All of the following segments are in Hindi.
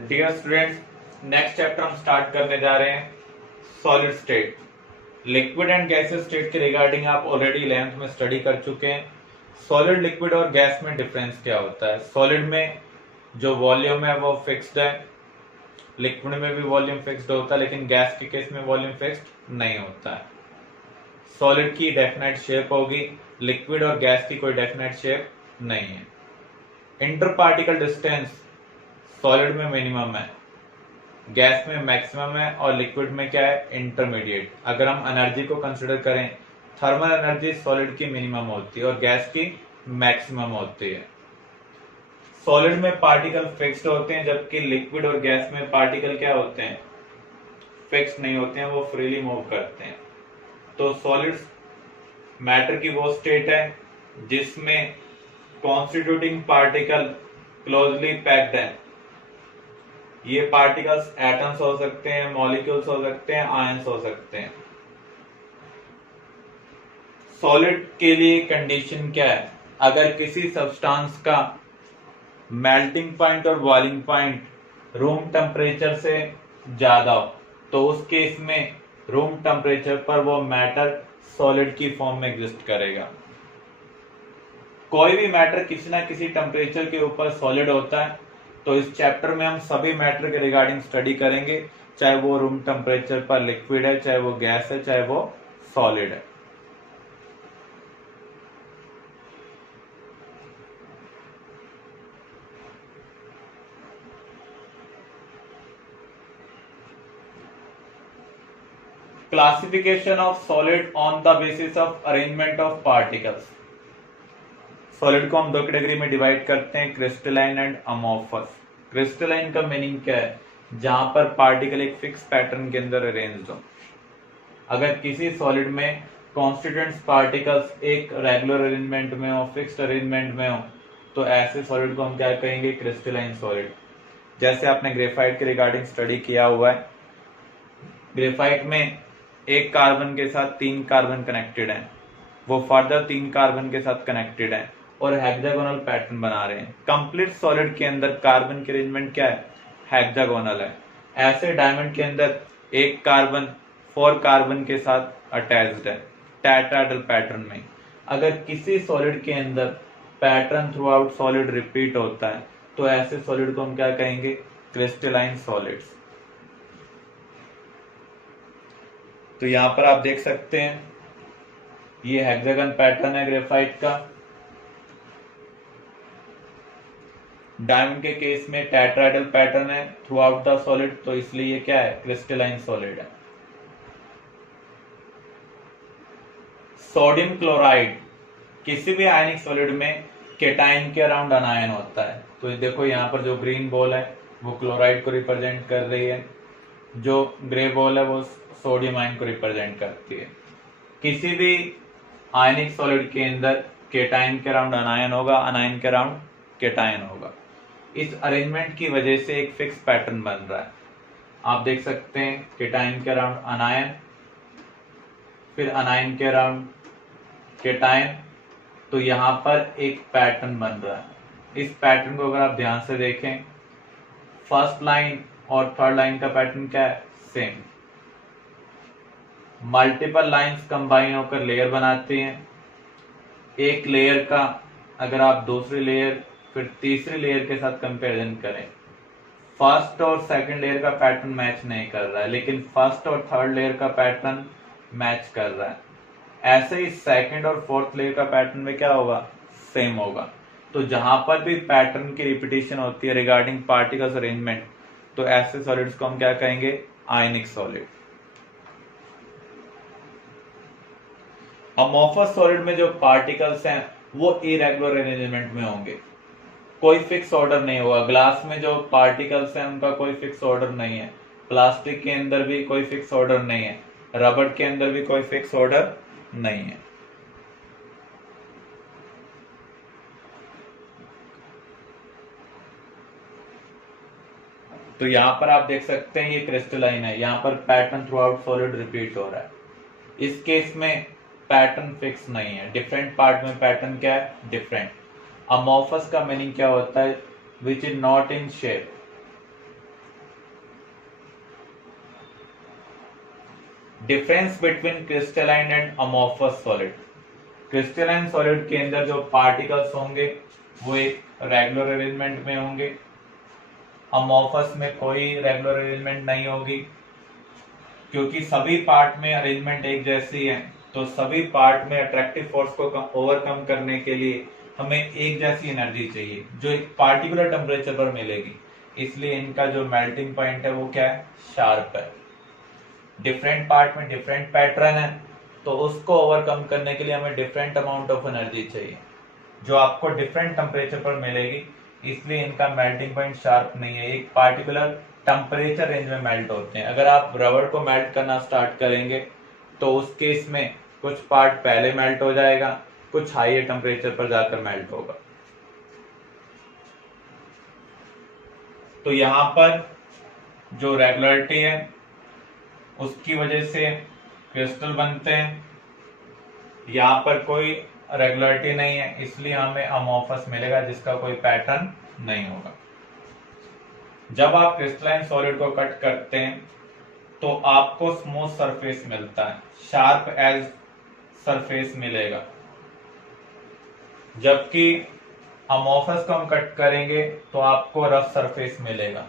डियर स्टूडेंट्स, नेक्स्ट चैप्टर हम स्टार्ट करने जा रहे हैं solid state. Liquid and gaseous state के रिगार्डिंग आप ऑलरेडी 11th में स्टडी कर चुके हैं। सॉलिड, लिक्विड और गैस में डिफरेंस क्या होता है। सॉलिड में जो वॉल्यूम है वो फिक्स्ड है, लिक्विड में भी वॉल्यूम फिक्स्ड होता है, लेकिन गैस के केस में वॉल्यूम फिक्स्ड नहीं होता है। सॉलिड की डेफिनेट शेप होगी, लिक्विड और गैस की कोई डेफिनेट शेप नहीं है। इंटर पार्टिकल डिस्टेंस सॉलिड में मिनिमम है, गैस में मैक्सिमम है और लिक्विड में क्या है, इंटरमीडिएट। अगर हम एनर्जी को कंसिडर करें, थर्मल एनर्जी सॉलिड की मिनिमम होती है और गैस की मैक्सिमम होती है। सॉलिड में पार्टिकल फिक्स्ड होते हैं, जबकि लिक्विड और गैस में पार्टिकल क्या होते हैं, फिक्स्ड नहीं होते हैं, वो फ्रीली मूव करते हैं। तो सॉलिड मैटर की वो स्टेट है जिसमें कॉन्स्टिट्यूटिंग पार्टिकल क्लोजली पैक्ड है। ये पार्टिकल्स एटम्स हो सकते हैं, मॉलिक्यूल्स हो सकते हैं, आयंस हो सकते हैं। सॉलिड के लिए कंडीशन क्या है, अगर किसी सब्सटेंस का मेल्टिंग पॉइंट और बॉइलिंग पॉइंट रूम टेम्परेचर से ज्यादा हो तो उस केस में रूम टेम्परेचर पर वो मैटर सॉलिड की फॉर्म में एग्जिस्ट करेगा। कोई भी मैटर किसी ना किसी टेम्परेचर के ऊपर सॉलिड होता है। तो इस चैप्टर में हम सभी मैटर के रिगार्डिंग स्टडी करेंगे, चाहे वो रूम टेम्परेचर पर लिक्विड है, चाहे वो गैस है, चाहे वो सॉलिड है। Classification of solid on the basis of arrangement of particles. Solid को हम दो कैटेगरी में डिवाइड करते हैं, क्रिस्टलाइन एंड अमॉर्फस। क्रिस्टलाइन का मीनिंग क्या है, जहां पर पार्टिकल एक फिक्स पैटर्न के अंदर अरेंज्ड हो। अगर किसी सॉलिड में कॉन्स्टिट्यूएंट्स पार्टिकल्स एक रेगुलर अरेंजमेंट में हो, फिक्स्ड अरेंजमेंट में हो, तो ऐसे सॉलिड को हम क्या कहेंगे, क्रिस्टलाइन सॉलिड। जैसे आपने ग्रेफाइट के रिगार्डिंग स्टडी किया हुआ है, ग्रेफाइट में एक कार्बन के साथ 3 कार्बन कनेक्टेड हैं, वो फर्दर 3 कार्बन के साथ कनेक्टेड हैं और हेक्सागोनल पैटर्न बना रहे हैं। कंप्लीट सॉलिड के अंदर कार्बन की अरेंजमेंट क्या है, हेक्सागोनल है। ऐसे डायमंड के अंदर एक कार्बन 4 कार्बन के साथ अटैच्ड है, टेट्राहेड्रल पैटर्न में। अगर किसी सॉलिड के अंदर pattern through out solid repeat होता है तो ऐसे सॉलिड को हम क्या कहेंगे, क्रिस्टलाइन सॉलिड्स। तो यहां पर आप देख सकते हैं ये हेक्सागन पैटर्न है ग्रेफाइट का। डायमंड के केस में टेट्राहेड्रल पैटर्न है थ्रू आउट द सॉलिड, तो इसलिए ये क्या है, क्रिस्टलाइन सॉलिड है। सोडियम क्लोराइड किसी भी आयनिक सॉलिड में केटाइन के अराउंड अनायन होता है। तो देखो यहाँ पर जो ग्रीन बॉल है वो क्लोराइड को रिप्रेजेंट कर रही है, जो ग्रे बॉल है वो सोडियम आयन को रिप्रेजेंट करती है। किसी भी आयनिक सॉलिड के अंदर केटाइन के अराउंड अनायन होगा, अनायन के अराउंड केटाइन होगा। इस अरेंजमेंट की वजह से एक फिक्स पैटर्न बन रहा है। आप देख सकते हैं केटाइन के अराउंड अनायन, फिर अनायन के अराउंड केटाइन, तो यहां पर एक पैटर्न बन रहा है। इस पैटर्न को अगर आप ध्यान से देखें, फर्स्ट लाइन और थर्ड लाइन का पैटर्न क्या है, सेम। मल्टीपल लाइंस कंबाइन होकर लेयर बनाती हैं। एक लेयर का अगर आप दूसरी लेयर फिर तीसरी लेयर के साथ कंपैरिजन करें, फर्स्ट और सेकंड लेयर का पैटर्न मैच नहीं कर रहा है, लेकिन फर्स्ट और थर्ड लेयर का पैटर्न मैच कर रहा है। ऐसे ही सेकंड और फोर्थ लेयर का पैटर्न में क्या होगा, सेम होगा। तो जहां पर भी पैटर्न की रिपीटिशन होती है रिगार्डिंग पार्टिकल्स अरेंजमेंट, तो ऐसे सॉलिड्स को हम क्या कहेंगे, आयनिक सॉलिड। अमॉर्फस सॉलिड में जो पार्टिकल्स हैं वो इरेगुलर अरेंजमेंट में होंगे, कोई फिक्स ऑर्डर नहीं होगा। ग्लास में जो पार्टिकल्स हैं उनका कोई फिक्स ऑर्डर नहीं है, प्लास्टिक के अंदर भी कोई फिक्स ऑर्डर नहीं है, रबड़ के अंदर भी कोई फिक्स ऑर्डर नहीं है। तो यहां पर आप देख सकते हैं ये क्रिस्टलाइन है, यहां पर pattern through out solid repeat हो रहा है। इस केस में पैटर्न फिक्स नहीं है, डिफरेंट पार्ट में पैटर्न क्या है, डिफरेंट। अमॉर्फस का मीनिंग क्या होता है, which is not in shape. Difference between crystalline and amorphous solid. Crystalline solid के अंदर जो पार्टिकल्स होंगे वो एक रेगुलर अरेंजमेंट में होंगे, अमोर्फस में कोई रेगुलर अरेंजमेंट नहीं होगी। क्योंकि सभी पार्ट में अरेंजमेंट एक जैसी है, तो सभी पार्ट में अट्रैक्टिव फोर्स को ओवरकम करने के लिए हमें एक जैसी एनर्जी चाहिए जो एक पार्टिकुलर टेम्परेचर पर मिलेगी। इसलिए इनका जो मेल्टिंग पॉइंट है वो क्या है, शार्प है। डिफरेंट पार्ट में डिफरेंट पैटर्न है, तो उसको ओवरकम करने के लिए हमें डिफरेंट अमाउंट ऑफ एनर्जी चाहिए जो आपको डिफरेंट टेम्परेचर पर मिलेगी। इसलिए इनका मेल्टिंग पॉइंट शार्प नहीं है, एक पार्टिकुलर टेम्परेचर रेंज में मेल्ट होते हैं। अगर आप रबड़ को मेल्ट करना स्टार्ट करेंगे तो उस केस में कुछ पार्ट पहले मेल्ट हो जाएगा, कुछ हाई टेम्परेचर पर जाकर मेल्ट होगा। तो यहां पर जो रेगुलरिटी है उसकी वजह से क्रिस्टल बनते हैं, यहाँ पर कोई रेगुलरिटी नहीं है इसलिए हमें अमोर्फस मिलेगा जिसका कोई पैटर्न नहीं होगा। जब आप क्रिस्टलाइन सॉलिड को कट करते हैं तो आपको स्मूथ सरफेस मिलता है, शार्प एज सरफेस मिलेगा। जबकि अमोर्फस को हम कट करेंगे तो आपको रफ सरफेस मिलेगा।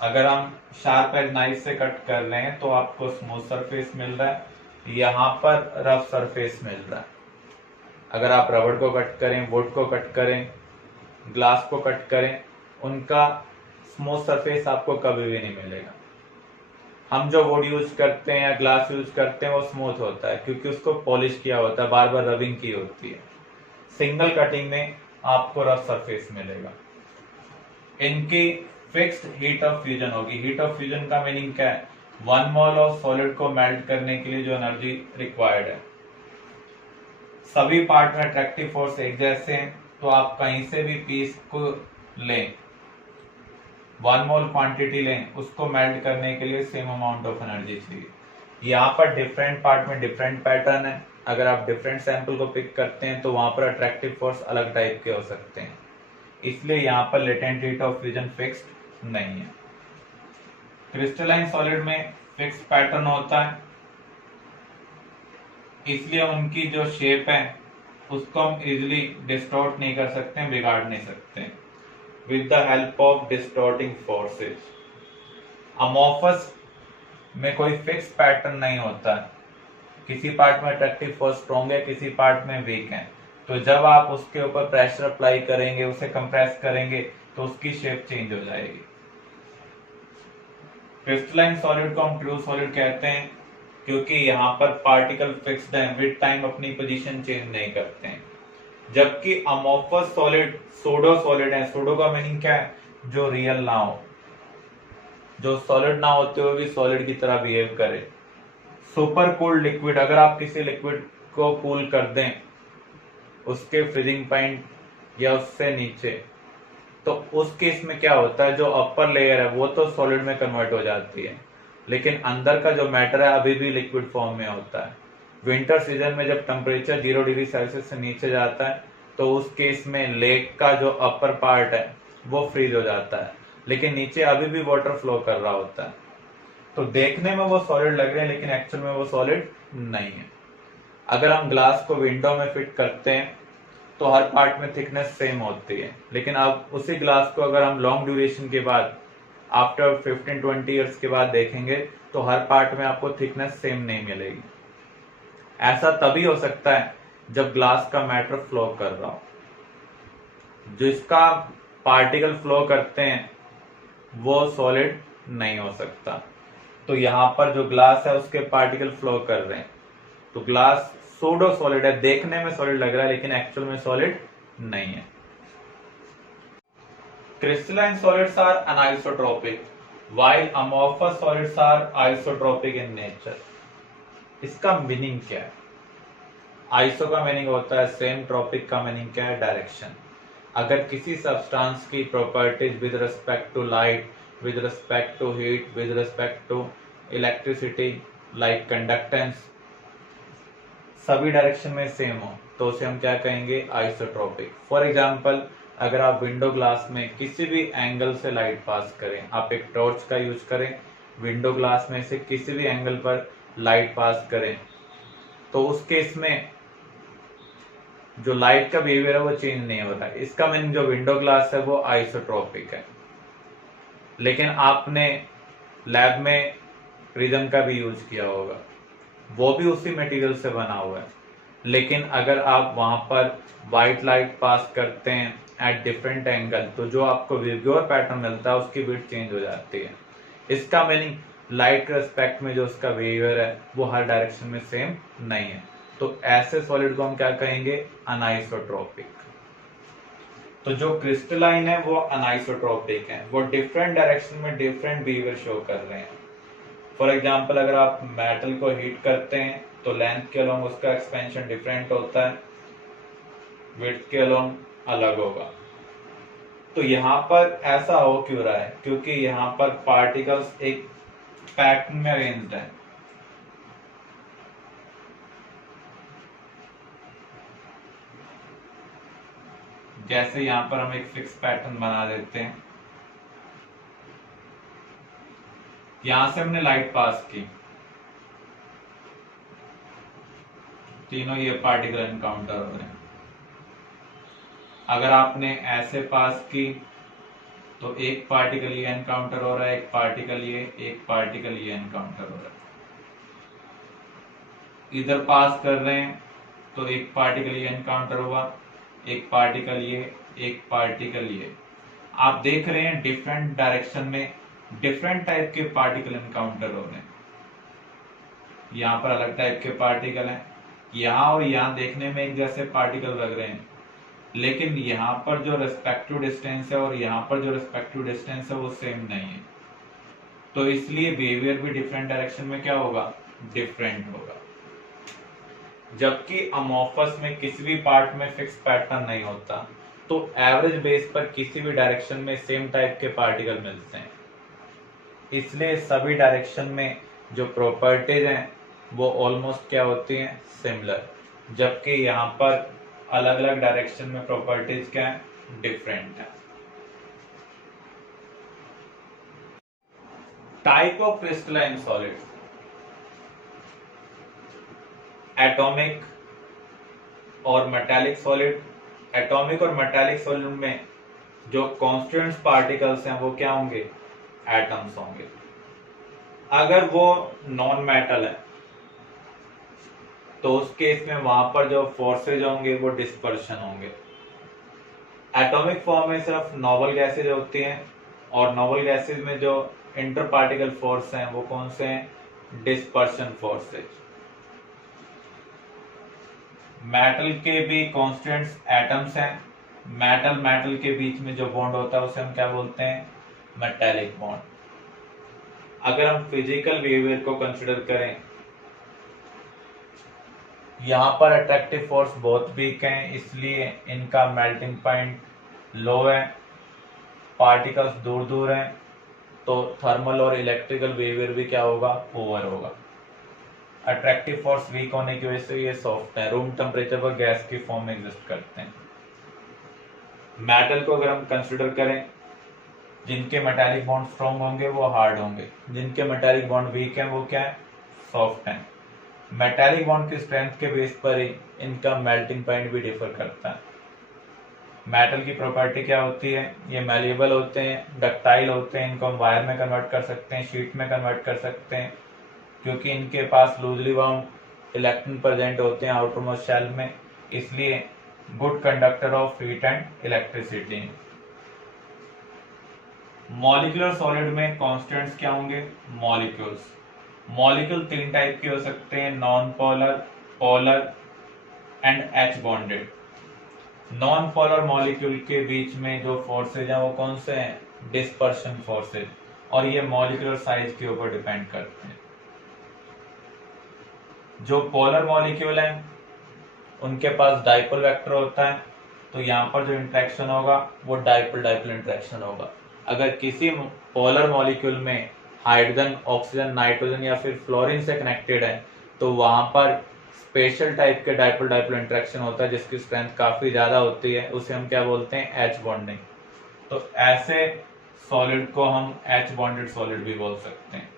अगर हम शार्प एज नाइफ से कट कर रहे हैं तो आपको स्मूथ सरफेस मिल रहा है, यहाँ पर रफ सरफेस मिल रहा है। अगर आप रबड़ को कट करें, वुड को कट करें, ग्लास को कट करें, उनका स्मूथ सरफेस आपको कभी भी नहीं मिलेगा। हम जो वुड यूज करते हैं या ग्लास यूज करते हैं वो स्मूथ होता है क्योंकि उसको पॉलिश किया होता है, बार बार रबिंग की होती है। सिंगल कटिंग में आपको रफ सरफेस मिलेगा। इनकी फिक्स्ड हीट ऑफ फ्यूजन होगी। हीट ऑफ फ्यूजन का मीनिंग क्या है, 1 मोल ऑफ सॉलिड को मेल्ट करने के लिए जो एनर्जी रिक्वायर्ड है। सभी पार्ट में अट्रैक्टिव फोर्स एक जैसे हैं, तो आप कहीं से भी पीस को लें, 1 मोल क्वांटिटी लें, उसको मेल्ट करने के लिए सेम अमाउंट ऑफ एनर्जी चाहिए। यहाँ पर डिफरेंट पार्ट में डिफरेंट पैटर्न है। अगर आप डिफरेंट सैंपल को पिक करते हैं तो वहां पर अट्रैक्टिव फोर्स अलग टाइप के हो सकते हैं, इसलिए यहाँ पर latent heat of fusion fixed नहीं है। क्रिस्टलाइन सॉलिड में फिक्स पैटर्न होता है, इसलिए उनकी जो शेप है उसको हम इजिली डिस्टॉर्ट नहीं कर सकते, बिगाड़ नहीं सकते with the help of distorting forces. Amorphous में कोई फिक्स पैटर्न नहीं होता है, किसी पार्ट में अट्रैक्टिव फोर्स स्ट्रॉन्ग है, किसी पार्ट में वीक है। तो जब आप उसके ऊपर प्रेशर अप्लाई करेंगे, उसे कंप्रेस करेंगे, तो उसकी शेप चेंज हो जाएगी। क्रिस्टलाइन सॉलिड को हम ट्रू सॉलिड कहते हैं क्योंकि यहाँ पर पार्टिकल फिक्स्ड हैं, विद टाइम अपनी पोजीशन चेंज नहीं करते हैं। जबकि अमोर्फस सॉलिड सूडो सॉलिड है। सूडो का मीनिंग क्या है, जो रियल ना हो, जो सॉलिड ना होते हुए भी सॉलिड की तरह बिहेव करे। सुपर कूल्ड लिक्विड, अगर आप किसी लिक्विड को कूल कर दें उसके फ्रीजिंग पॉइंट या उससे नीचे, तो उस केस में क्या होता है, जो अपर लेयर है वो तो सॉलिड में कन्वर्ट हो जाती है, लेकिन अंदर का जो मैटर है अभी भी लिक्विड फॉर्म में होता है। विंटर सीजन में जब टेम्परेचर 0 डिग्री सेल्सियस से नीचे जाता है तो उस केस में लेक का जो अपर पार्ट है वो फ्रीज हो जाता है, लेकिन नीचे अभी भी वाटर फ्लो कर रहा होता है। तो देखने में वो सॉलिड लग रहे हैं लेकिन एक्चुअल में वो सॉलिड नहीं है। अगर हम ग्लास को विंडो में फिट करते हैं तो हर पार्ट में थिकनेस सेम होती है, लेकिन अब उसी ग्लास को अगर हम लॉन्ग ड्यूरेशन के बाद आफ्टर 15-20 ईयर्स के बाद देखेंगे तो हर पार्ट में आपको थिकनेस सेम नहीं मिलेगी। ऐसा तभी हो सकता है जब ग्लास का मैटर फ्लो कर रहा हो। जिसका पार्टिकल फ्लो करते हैं वो सॉलिड नहीं हो सकता। तो यहाँ पर जो ग्लास है उसके पार्टिकल फ्लो कर रहे हैं, तो ग्लास सूडो सॉलिड है, देखने में सॉलिड लग रहा है लेकिन एक्चुअल में सॉलिड नहीं है। Crystalline solids are anisotropic while amorphous solids are isotropic in nature. इसका मीनिंग क्या है? आइसो का मीनिंग होता है सेम, ट्रॉपिक का मीनिंग क्या है, डायरेक्शन। अगर किसी सब्सटेंस की properties with respect to light, with respect to heat, with respect to electricity, like conductance, सभी डायरेक्शन में सेम हो तो उसे हम क्या कहेंगे, आइसोट्रोपिक। फॉर एग्जाम्पल, अगर आप विंडो ग्लास में किसी भी एंगल से लाइट पास करें, आप एक टॉर्च का यूज करें, विंडो ग्लास में से किसी भी एंगल पर लाइट पास करें, तो उस केस में जो लाइट का बिहेवियर है वो चेंज नहीं होता। इसका मीनिंग जो विंडो ग्लास है वो आइसोट्रोपिक है। लेकिन आपने लैब में प्रिज्म का भी यूज किया होगा, वो भी उसी मटेरियल से बना हुआ है, लेकिन अगर आप वहां पर व्हाइट लाइट पास करते हैं एट डिफरेंट एंगल, तो जो आपको विग्योर पैटर्न मिलता है उसकी विड्थ चेंज हो जाती है। इसका मीनिंग लाइट के रिस्पेक्ट में जो उसका बिहेवियर है वो हर डायरेक्शन में सेम नहीं है। तो ऐसे सॉलिड को हम क्या कहेंगे, अनाइसोट्रोपिक। तो जो क्रिस्टलाइन है वो अनाइसोट्रोपिक है, वो डिफरेंट डायरेक्शन में डिफरेंट बिहेवियर शो कर रहे हैं। फॉर एग्जाम्पल अगर आप मेटल को हीट करते हैं तो लेंथ के अलोंग उसका एक्सपेंशन डिफरेंट होता है, विड्थ के अलोंग अलग होगा। तो यहाँ पर ऐसा हो क्यों रहा है, क्योंकि यहाँ पर पार्टिकल्स एक पैटर्न में अरेंज्ड है। जैसे यहाँ पर हम एक फिक्स पैटर्न बना देते हैं, यहां से हमने लाइट पास की, तीनों ये पार्टिकल एनकाउंटर हो रहे हैं। अगर आपने ऐसे पास की तो एक पार्टिकल ये एनकाउंटर हो रहा है, एक पार्टिकल ये, एक पार्टिकल ये एनकाउंटर हो रहा है। इधर पास कर रहे हैं तो एक पार्टिकल ये एनकाउंटर हुआ, एक पार्टिकल ये, एक पार्टिकल ये। आप देख रहे हैं डिफरेंट डायरेक्शन में डिफरेंट टाइप के पार्टिकल एनकाउंटर हो रहे हैं। यहाँ पर अलग टाइप के पार्टिकल हैं, यहाँ और यहाँ देखने में एक जैसे पार्टिकल लग रहे हैं, लेकिन यहाँ पर जो रेस्पेक्टिव डिस्टेंस है और यहाँ पर जो रेस्पेक्टिव डिस्टेंस है वो सेम नहीं है। तो इसलिए बिहेवियर भी डिफरेंट डायरेक्शन में क्या होगा, डिफरेंट होगा। जबकि अमोर्फस में किसी भी पार्ट में फिक्स पैटर्न नहीं होता, तो एवरेज बेस पर किसी भी डायरेक्शन में सेम टाइप के पार्टिकल मिलते हैं। इसलिए सभी डायरेक्शन में जो प्रॉपर्टीज हैं वो ऑलमोस्ट क्या होती हैं, सिमिलर। जबकि यहाँ पर अलग अलग डायरेक्शन में प्रॉपर्टीज क्या है, डिफरेंट है। Type of crystalline solid, atomic और मेटालिक सॉलिड। एटॉमिक और मेटालिक सॉलिड में जो कॉन्स्टिट्यूएंट्स पार्टिकल्स हैं वो क्या होंगे, एटम्स होंगे। अगर वो नॉन मेटल है तो उस केस में वहां पर जो फोर्सेज होंगे वो डिस्पर्शन होंगे। एटॉमिक फॉर्म में सिर्फ नोबल गैसेज होती हैं, और नोबल गैसेज में जो इंटर पार्टिकल फोर्स हैं वो कौन से हैं, डिस्पर्शन फोर्सेज। मेटल के भी कॉन्स्टेंट्स एटम्स हैं। मेटल मेटल के बीच में जो बॉन्ड होता है उसे हम क्या बोलते हैं, मेटालिक बॉन्ड। अगर हम फिजिकल बिहेवियर को कंसिडर करें, यहाँ पर अट्रैक्टिव फोर्स बहुत वीक है, इसलिए इनका मेल्टिंग पॉइंट लो है, पार्टिकल्स दूर दूर हैं, तो थर्मल और इलेक्ट्रिकल बिहेवियर भी क्या होगा, ओवर होगा। अट्रैक्टिव फोर्स वीक होने की वजह से ये सॉफ्ट है, रूम टेम्परेचर पर गैस की फॉर्म में एग्जिस्ट करते हैं। मेटल को अगर हम कंसिडर करें, जिनके मेटालिक बॉन्ड स्ट्रॉन्ग होंगे वो हार्ड होंगे, जिनके मेटालिक बॉन्ड वीक हैं वो क्या है, सॉफ्ट हैं। मेटालिक बॉन्ड की स्ट्रेंथ के बेस पर ही इनका मेल्टिंग पॉइंट भी डिफर करता है। मेटल की प्रॉपर्टी क्या होती है, ये मैलिएबल होते हैं, डक्टाइल होते हैं, इनको हम वायर में कन्वर्ट कर सकते हैं, शीट में कन्वर्ट कर सकते हैं, क्योंकि इनके पास लूजली बाउंड इलेक्ट्रॉन प्रेजेंट होते हैं आउटर मोस्ट शेल में, इसलिए good conductor of heat and electricity. Molecular solid में कांस्टेंट्स क्या होंगे, मॉलिक्यूल्स। मॉलिक्यूल तीन टाइप के हो सकते हैं, non polar, polar and H bonded. Non polar molecule के बीच में जो फोर्सेज हैं वो कौन से हैं, डिस्पर्शन फोर्सेज, और ये मॉलिक्यूलर साइज के ऊपर डिपेंड करते हैं। जो पोलर मॉलिक्यूल हैं उनके पास डाइपोल वेक्टर होता है, तो यहाँ पर जो इंटरेक्शन होगा वो डाइपोल डाइपोल इंटरेक्शन होगा। अगर किसी पोलर मॉलिक्यूल में हाइड्रोजन, ऑक्सीजन, नाइट्रोजन या फिर फ्लोरीन से कनेक्टेड है, तो वहां पर स्पेशल टाइप के डाइपोल डाइपोल इंटरेक्शन होता है जिसकी स्ट्रेंथ काफी ज्यादा होती है, उसे हम क्या बोलते हैं, एच बॉन्डिंग। तो ऐसे सॉलिड को हम एच बॉन्डेड सॉलिड भी बोल सकते हैं।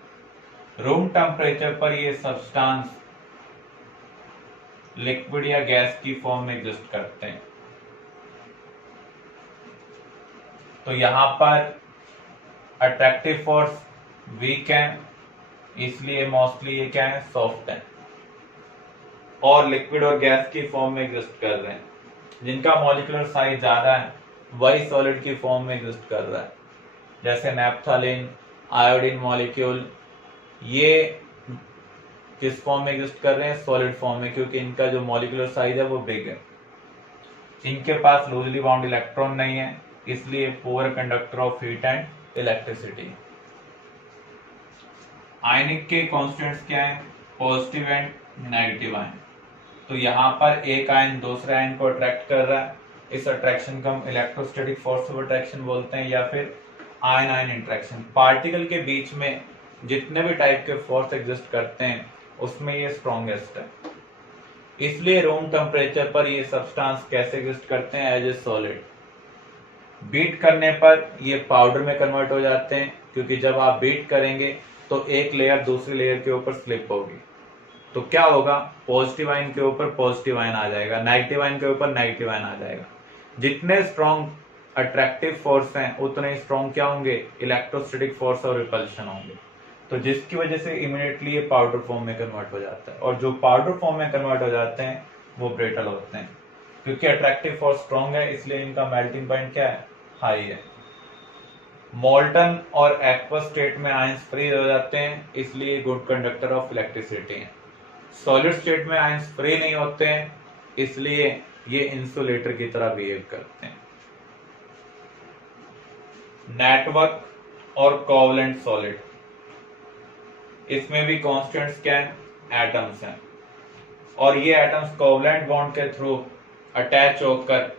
रूम टेम्परेचर पर ये सब्सटेंस लिक्विड या गैस की फॉर्म में एग्जिस्ट करते हैं। तो यहां पर अट्रैक्टिव फोर्स वीक है, इसलिए मोस्टली ये क्या है, सॉफ्ट है, और लिक्विड और गैस की फॉर्म में एग्जिस्ट कर रहे हैं। जिनका मॉलिक्यूलर साइज ज्यादा है वही सॉलिड की फॉर्म में एग्जिस्ट कर रहा है, जैसे नैप्थलीन, आयोडीन मॉलिक्यूल, ये किस फॉर्म में एग्जिस्ट कर रहे हैं, सॉलिड फॉर्म में, क्योंकि इनका जो मॉलिक्यूलर साइज है वो बिग है। इनके पास लूजली बाउंड इलेक्ट्रॉन नहीं है, इसलिए poor conductor of heat and electricity. Ionic के कॉन्स्टेंट्स क्या है, पॉजिटिव एंड नेगेटिव आयन। तो यहाँ पर एक आयन दूसरे आयन को अट्रैक्ट कर रहा है, इस अट्रैक्शन को हम इलेक्ट्रोस्टैटिक फोर्स ऑफ अट्रैक्शन बोलते हैं, या फिर आयन आयन इंटरेक्शन। पार्टिकल के बीच में जितने भी टाइप के फोर्स एग्जिस्ट करते हैं उसमें ये स्ट्रॉन्गेस्ट है। इसलिए रूम टेम्परेचर पर ये सब्सटेंस कैसे एग्जिस्ट करते हैं, एज ए सॉलिड। बीट करने पर ये पाउडर में कन्वर्ट हो जाते हैं, क्योंकि जब आप बीट करेंगे तो एक लेयर दूसरी लेयर के ऊपर स्लिप होगी, तो क्या होगा, पॉजिटिव आयन के ऊपर पॉजिटिव आयन आ जाएगा, नेगेटिव आयन के ऊपर नेगेटिव आयन आ जाएगा। जितने स्ट्रॉन्ग अट्रैक्टिव फोर्स हैं उतने स्ट्रॉन्ग क्या होंगे, इलेक्ट्रोस्टैटिक फोर्स और रिपल्शन होंगे। तो जिसकी वजह से इमीडिएटली ये पाउडर फॉर्म में कन्वर्ट हो जाता है, और जो पाउडर फॉर्म में कन्वर्ट हो जाते हैं वो ब्रिटल होते हैं, क्योंकि अट्रैक्टिव फोर्स स्ट्रॉन्ग है, इसलिए इनका मेल्टिंग पॉइंट क्या है, हाई है। मोल्टन और एक्वस स्टेट में आयंस फ्री हो जाते हैं, इसलिए गुड कंडक्टर ऑफ इलेक्ट्रिसिटी है। सॉलिड स्टेट में आयंस फ्री नहीं होते हैं, इसलिए ये इंसुलेटर की तरह बिहेव करते हैं। नेटवर्क और कोवलेंट सॉलिड, इसमें भी कांस्टेंट्स क्या है, एटम्स हैं, और ये एटम्स कोवलेंट बॉन्ड के थ्रू अटैच होकर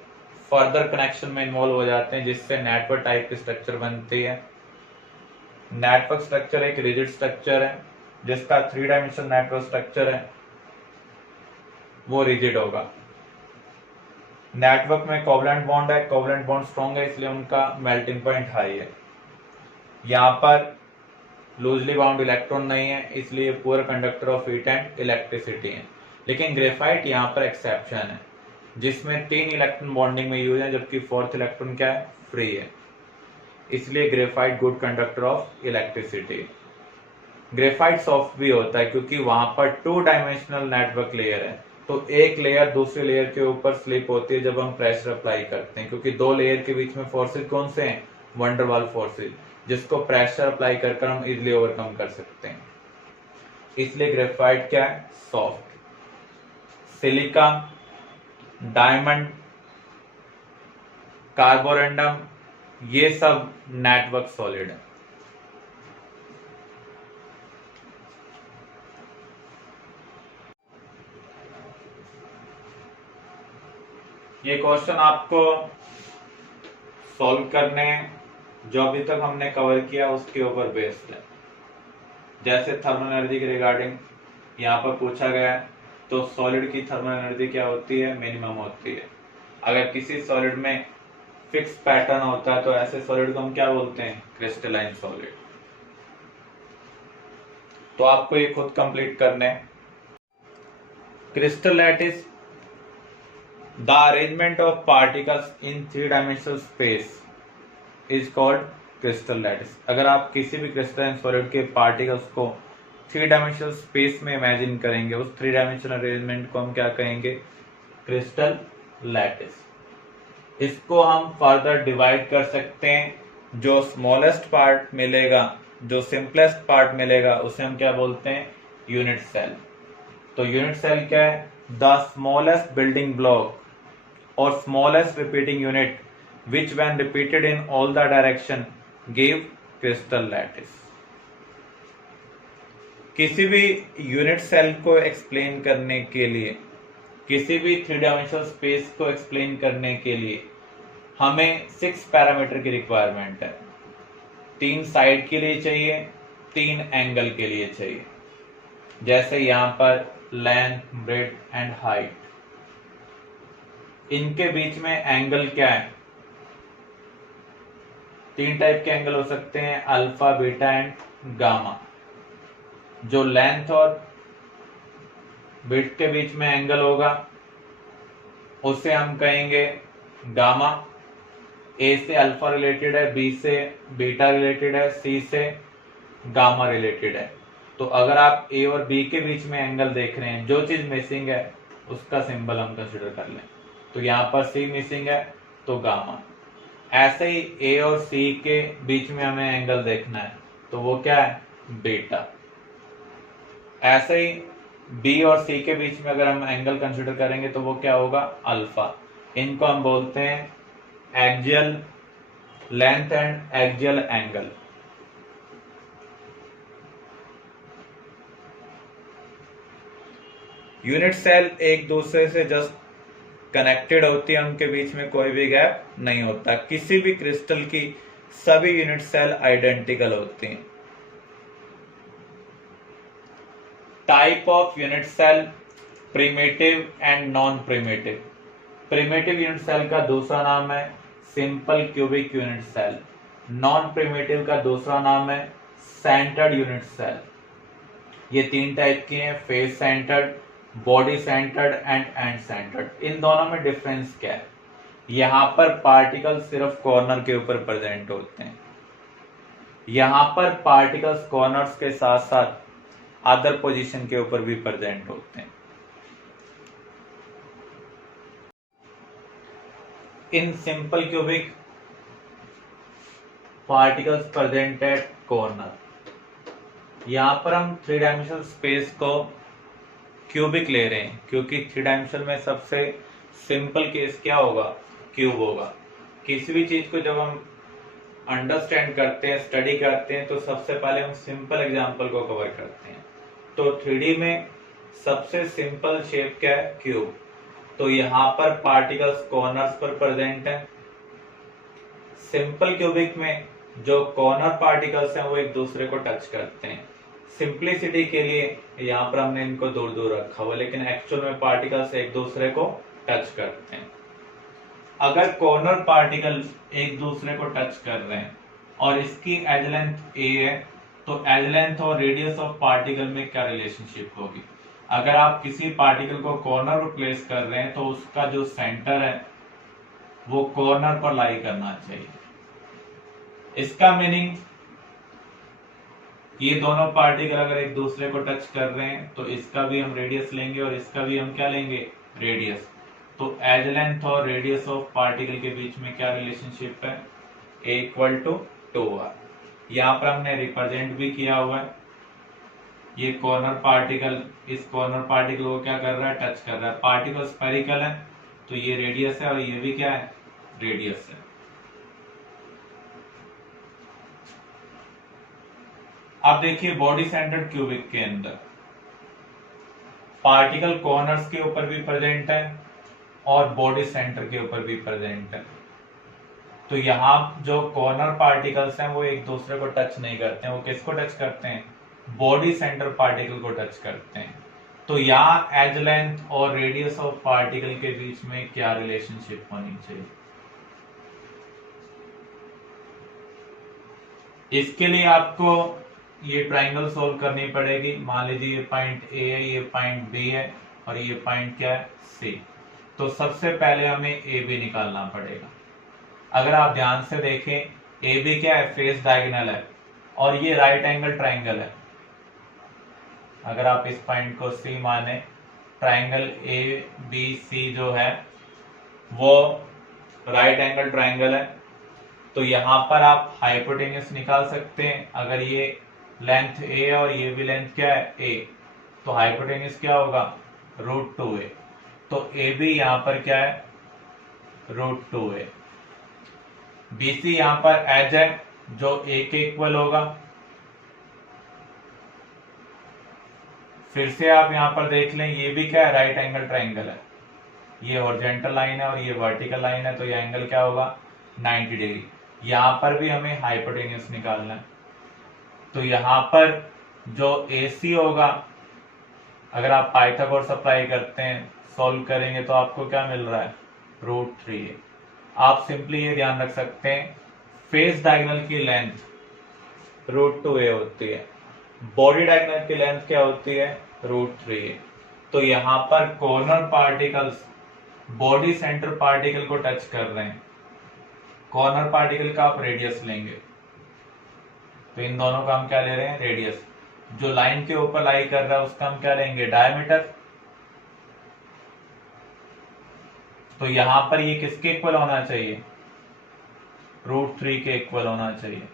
फर्दर कनेक्शन में इन्वॉल्व हो जाते हैं, जिससे नेटवर्क टाइप की स्ट्रक्चर बनती है। नेटवर्क स्ट्रक्चर एक रिजिड स्ट्रक्चर है, जिसका 3 डायमेंशनल नेटवर्क स्ट्रक्चर है वो रिजिड होगा। नेटवर्क में कोवलेंट बॉन्ड है, कोवलेंट बॉन्ड स्ट्रॉन्ग है, इसलिए उनका मेल्टिंग पॉइंट हाई है। यहाँ पर लूजली बाउंड इलेक्ट्रॉन नहीं है, इसलिए poor conductor of heat and electricity है। लेकिन ग्रेफाइट यहाँ पर एक्सेप्शन है, जिसमें 3 इलेक्ट्रॉन बॉन्डिंग में यूज है, जबकि 4th इलेक्ट्रॉन क्या है, फ्री है, इसलिए graphite good conductor of electricity. Graphite soft भी होता है, क्योंकि वहां पर 2 डायमेंशनल नेटवर्क लेयर है, तो एक लेयर दूसरे लेयर के ऊपर स्लिप होती है जब हम प्रेशर अप्लाई करते हैं, क्योंकि 2 लेयर के बीच में फोर्सेज कौन से हैं, वंडरवाल फोर्सेज, जिसको प्रेशर अप्लाई कर हम इजिली ओवरकम कर सकते हैं, इसलिए ग्रेफाइट क्या है, सॉफ्ट। सिलिका, डायमंड, कार्बोरेंडम, ये सब नेटवर्क सॉलिड है। ये क्वेश्चन आपको सॉल्व करने हैं, जो अभी तक हमने कवर किया उसके ऊपर बेस्ड है। जैसे थर्मल एनर्जी के रिगार्डिंग यहाँ पर पूछा गया है, तो सॉलिड की थर्मल एनर्जी क्या होती है, मिनिमम होती है। अगर किसी सॉलिड में फिक्स पैटर्न होता है तो ऐसे सॉलिड को हम क्या बोलते हैं, क्रिस्टलाइन सॉलिड। तो आपको ये खुद कंप्लीट करने। Crystal lattice, the arrangement of particles in 3 dimensional space is called crystal lattice. अगर आप किसी भी क्रिस्टलाइन सॉलिड के पार्टिकल्स को 3 डायमेंशनल स्पेस में इमेजिन करेंगे, उस 3 डायमेंशनल अरेंजमेंट को हम क्या कहेंगे, क्रिस्टल लैटिस। इसको हम फर्दर डिवाइड कर सकते हैं, जो स्मॉलेस्ट पार्ट मिलेगा, जो सिंपलेस्ट पार्ट मिलेगा, उसे हम क्या बोलते हैं, यूनिट सेल। तो यूनिट सेल क्या है, द स्मॉलेस्ट बिल्डिंग ब्लॉक और smallest repeating unit which when repeated in all the direction give crystal lattice। किसी भी यूनिट सेल को एक्सप्लेन करने के लिए, किसी भी 3 डायमेंशनल स्पेस को एक्सप्लेन करने के लिए हमें 6 पैरामीटर की रिक्वायरमेंट है। 3 साइड के लिए चाहिए, 3 एंगल के लिए चाहिए, जैसे यहां पर लेंथ, ब्रेड्थ एंड हाइट। इनके बीच में एंगल क्या है, 3 टाइप के एंगल हो सकते हैं, अल्फा, बीटा एंड गामा। जो लेंथ और विड्थ के बीच में एंगल होगा उसे हम कहेंगे गामा। ए से अल्फा रिलेटेड है, बी से बीटा रिलेटेड है, सी से गामा रिलेटेड है। तो अगर आप ए और बी के बीच में एंगल देख रहे हैं, जो चीज मिसिंग है उसका सिंबल हम कंसिडर कर लें। तो यहां पर सी मिसिंग है तो गामा। ऐसे ही ए और सी के बीच में हमें एंगल देखना है तो वो क्या है, बीटा। ऐसे ही बी और सी के बीच में अगर हम एंगल कंसिडर करेंगे तो वो क्या होगा, अल्फा। इनको हम बोलते हैं axial length and axial angle. Unit cell एक दूसरे से जस्ट कनेक्टेड होती है, उनके बीच में कोई भी गैप नहीं होता। किसी भी क्रिस्टल की सभी यूनिट सेल आइडेंटिकल होती हैं। Type of unit cell, primitive and non primitive. Primitive unit cell का दूसरा नाम है simple cubic unit cell. Non primitive का दूसरा नाम है सेंटर्ड यूनिट सेल। ये तीन टाइप की हैं, face centred, body centred and end centred. इन दोनों में डिफरेंस क्या है, यहां पर पार्टिकल सिर्फ कॉर्नर के ऊपर प्रेजेंट होते हैं, यहां पर पार्टिकल्स कॉर्नर्स के साथ साथ अदर पोजीशन के ऊपर भी प्रेजेंट होते हैं। In simple cubic particles present at corner. यहां पर हम थ्री डायमेंशनल स्पेस को क्यूबिक ले रहे हैं क्योंकि थ्री डायमेंशन में सबसे सिंपल केस क्या होगा, क्यूब होगा। किसी भी चीज को जब हम अंडरस्टैंड करते हैं, स्टडी करते हैं, तो सबसे पहले हम सिंपल एग्जांपल को कवर करते हैं। तो 3D में सबसे सिंपल शेप क्या है, क्यूब। तो यहां पर पार्टिकल्स कॉर्नर्स पर प्रेजेंट है। सिंपल क्यूबिक में जो कॉर्नर पार्टिकल्स हैं वो एक दूसरे को टच करते हैं। सिंप्लिसिटी के लिए यहाँ पर हमने इनको दूर दूर रखा हुआ, लेकिन एक्चुअल में पार्टिकल्स एक दूसरे को टच करते हैं। अगर कॉर्नर पार्टिकल एक दूसरे को टच कर रहे हैं और इसकी एज लेंथ ए है, तो एज लेंथ और रेडियस ऑफ पार्टिकल में क्या रिलेशनशिप होगी। अगर आप किसी पार्टिकल को कॉर्नर पर प्लेस कर रहे हैं तो उसका जो सेंटर है वो कॉर्नर पर लाई करना चाहिए। इसका मीनिंग ये दोनों पार्टिकल अगर एक दूसरे को टच कर रहे हैं तो इसका भी हम रेडियस लेंगे और इसका भी हम क्या लेंगे, रेडियस। तो एज लेंथ और रेडियस ऑफ पार्टिकल के बीच में क्या रिलेशनशिप है, A = 2r। यहाँ पर हमने रिप्रेजेंट भी किया हुआ है। ये कॉर्नर पार्टिकल इस कॉर्नर पार्टिकल को क्या कर रहा है, टच कर रहा है। पार्टिकल स्फेरिकल है तो ये रेडियस है और ये भी क्या है, रेडियस है। अब देखिए बॉडी सेंटर्ड क्यूबिक के अंदर पार्टिकल कॉर्नर्स के ऊपर भी प्रेजेंट है और बॉडी सेंटर के ऊपर भी प्रेजेंट है। तो यहाँ जो कॉर्नर पार्टिकल्स हैं वो एक दूसरे को टच नहीं करते हैं, वो किसको टच करते हैं, बॉडी सेंटर पार्टिकल को टच करते हैं। तो यहाँ एज लेंथ और रेडियस ऑफ पार्टिकल के बीच में क्या रिलेशनशिप होनी चाहिए। इसके लिए आपको ये ट्राइंगल सोल्व करनी पड़ेगी। मान लीजिए ये पॉइंट ए है, ये पॉइंट बी है और ये पॉइंट क्या है, सी। तो सबसे पहले हमें ए बी निकालना पड़ेगा। अगर आप ध्यान से देखें, ए बी क्या है, फेस डायगोनल है और ये राइट एंगल ट्राइंगल है। अगर आप इस पॉइंट को सी माने, ट्राइंगल ए बी सी जो है वो राइट एंगल ट्राइंगल है। तो यहां पर आप हाइपोटेन्यूस निकाल सकते हैं। अगर ये लेंथ ए है और ये भी लेंथ क्या है, ए, तो हाइपोटेन्यूस क्या होगा, √2a। तो ए बी यहां पर क्या है, √2a। BC यहां पर एज है जो ए के इक्वल होगा। फिर से आप यहां पर देख लें, ये भी क्या है, राइट एंगल ट्राइंगल है। ये हॉरिजॉन्टल लाइन है और ये वर्टिकल लाइन है, तो ये एंगल क्या होगा, 90 डिग्री। यहां पर भी हमें हाइपोटेन्यूस निकालना है। तो यहां पर जो AC होगा, अगर आप पाइथागोरस अप्लाई करते हैं, सॉल्व करेंगे तो आपको क्या मिल रहा है, √3a। आप सिंपली ये ध्यान रख सकते हैं, फेस डायगोनल की लेंथ √2a होती है। बॉडी डायगोनल की लेंथ क्या होती है, √3a। तो यहां पर corner particles body centre particle को टच कर रहे हैं, कॉर्नर पार्टिकल का आप रेडियस लेंगे, तो इन दोनों का हम क्या ले रहे हैं, रेडियस। जो लाइन के ऊपर लाई कर रहा है उसका हम क्या लेंगे, डायमीटर। तो यहां पर ये किसके इक्वल होना चाहिए, √3 के इक्वल होना चाहिए,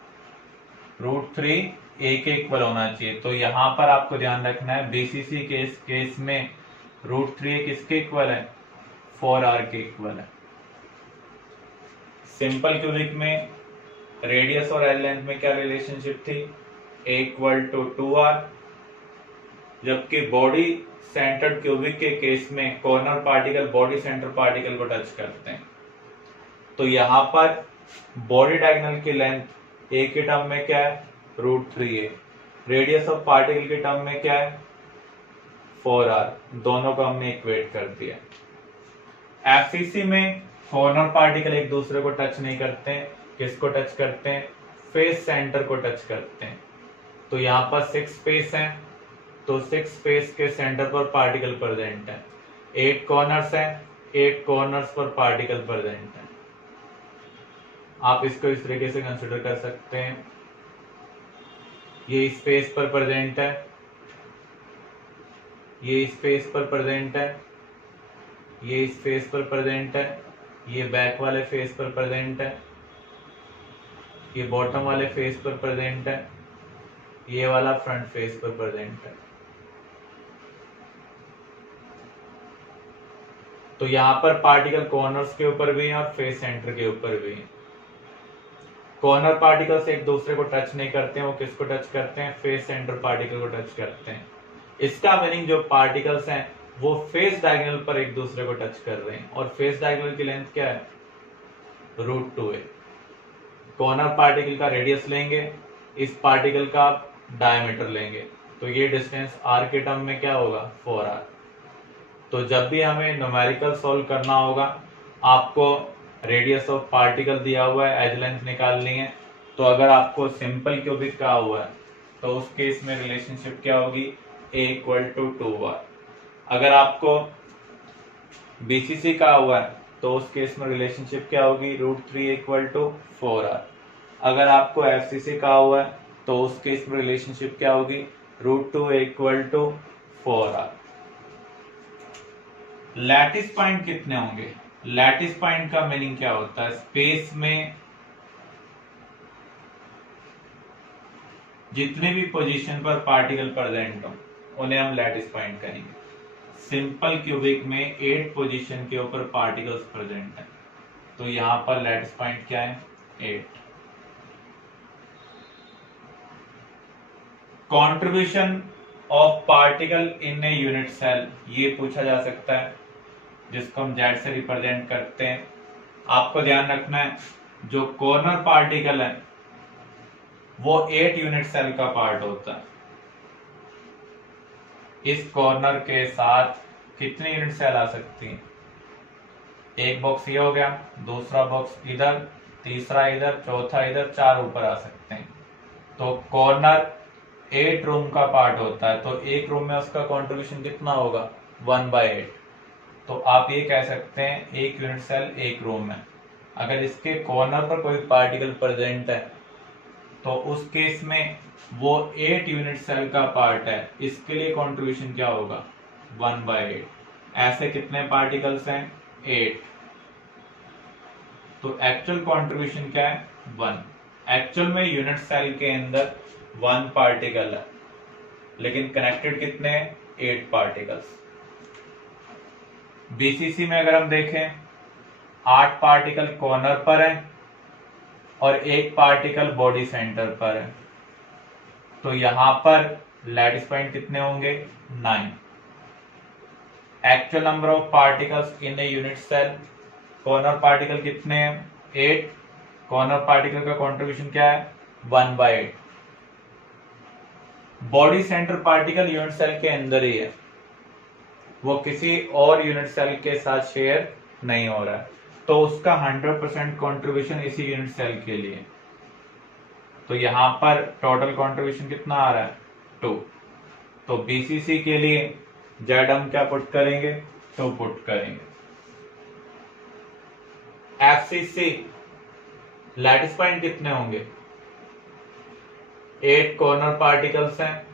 √3a के इक्वल होना चाहिए। तो यहां पर आपको ध्यान रखना है बीसीसी के इस केस में √3a किसके इक्वल है, 4r के इक्वल है। सिंपल क्यूबिक में रेडियस और एल लेंथ में क्या रिलेशनशिप थी, a = 2r, जबकि बॉडी सेंटर्ड क्यूबिक के केस में corner particle body centre particle को टच करते हैं। तो यहां पर बॉडी डायगोनल की लेंथ a के टर्म में क्या है, √3a, रेडियस ऑफ पार्टिकल के टर्म में क्या है, 4r, दोनों को हमने इक्वेट कर दिया। एफसीसी में कॉर्नर पार्टिकल एक दूसरे को टच नहीं करते हैं, किसको टच करते हैं, फेस सेंटर को टच करते हैं। तो यहाँ पर 6 फेस हैं, तो 6 फेस के सेंटर पर पार्टिकल प्रेजेंट है, 8 कॉर्नर्स हैं, 8 कॉर्नर्स पर पार्टिकल प्रेजेंट है। आप इसको इस तरीके से कंसिडर कर सकते हैं, ये इस फेस पर प्रेजेंट है, ये इस फेस पर प्रेजेंट है, ये इस फेस पर प्रेजेंट है, ये बैक वाले फेस पर प्रेजेंट है, ये बॉटम वाले फेस पर प्रेजेंट है, ये वाला फ्रंट फेस पर प्रेजेंट है। तो यहां पर पार्टिकल कॉर्नर्स के ऊपर भी हैं और फेस सेंटर के ऊपर भी हैं। कॉर्नर पार्टिकल्स एक दूसरे को टच नहीं करते हैं, वो किसको टच करते हैं, फेस सेंटर पार्टिकल को टच करते हैं। इसका मीनिंग जो पार्टिकल्स हैं वो फेस डायगोनल पर एक दूसरे को टच कर रहे हैं, और फेस डायगोनल की लेंथ क्या है, √2a। कॉर्नर पार्टिकल का रेडियस लेंगे, इस पार्टिकल का डायमीटर लेंगे, तो ये डिस्टेंस r के टर्म में क्या होगा, 4r। तो जब भी हमें न्यूमेरिकल सॉल्व करना होगा, आपको रेडियस ऑफ पार्टिकल दिया हुआ है, एज लेंथ निकालनी है, तो अगर आपको सिंपल क्यूबिक कहा हुआ है तो उस केस में रिलेशनशिप क्या होगी, a = 2r। अगर आपको बीसीसी कहा हुआ है तो उस केस में रिलेशनशिप क्या होगी, √3a = 4r। अगर आपको एफसीसी कहा हुआ है तो उस केस में रिलेशनशिप क्या होगी, √2a = 4r। लैटिस पॉइंट कितने होंगे, लैटिस पॉइंट का मीनिंग क्या होता है, स्पेस में जितने भी पोजीशन पर पार्टिकल प्रेजेंट हो उन्हें हम लैटिस पॉइंट कहेंगे। सिंपल क्यूबिक में 8 पोजीशन के ऊपर पार्टिकल्स प्रेजेंट है, तो यहां पर लैटिस पॉइंट क्या है, 8। Contribution of particle in a unit cell, ये पूछा जा सकता है, जिसको हम जेड से रिप्रेजेंट करते हैं। आपको ध्यान रखना है जो कॉर्नर पार्टिकल है वो 8 यूनिट सेल का पार्ट होता है। इस कॉर्नर के साथ कितनी यूनिट सेल आ सकती हैं, एक बॉक्स ये हो गया, दूसरा बॉक्स इधर, तीसरा इधर, चौथा इधर, 4 ऊपर आ सकते हैं। तो कॉर्नर 8 रूम का पार्ट होता है, तो एक रूम में उसका कंट्रीब्यूशन कितना होगा, 1/8। तो आप ये कह सकते हैं एक यूनिट सेल एक रूम में। अगर इसके कॉर्नर पर कोई पार्टिकल प्रेजेंट है तो उस केस में वो 8 यूनिट सेल का पार्ट है, इसके लिए कंट्रीब्यूशन क्या होगा, 1/8। ऐसे कितने पार्टिकल्स हैं, 8। तो एक्चुअल कंट्रीब्यूशन क्या है, 1। एक्चुअल में यूनिट सेल के अंदर 1 पार्टिकल है, लेकिन कनेक्टेड कितने हैं, 8 पार्टिकल्स। बीसीसी में अगर हम देखें 8 पार्टिकल कॉर्नर पर हैं और 1 पार्टिकल बॉडी सेंटर पर है, तो यहां पर लैटिस पॉइंट कितने होंगे, 9। Actual number of particles in a unit cell, corner particle कितने हैं, 8। कॉर्नर पार्टिकल का कंट्रीब्यूशन क्या है, 1/8। Body centre particle unit cell के अंदर ही है, वो किसी और यूनिट सेल के साथ शेयर नहीं हो रहा है, तो उसका 100% कंट्रीब्यूशन इसी यूनिट सेल के लिए। तो यहां पर टोटल कंट्रीब्यूशन कितना आ रहा है, 2। तो बीसीसी के लिए जेड हम क्या पुट करेंगे, 2 पुट करेंगे। एफसीसी लैटिस पॉइंट कितने होंगे, 8 कॉर्नर पार्टिकल्स हैं,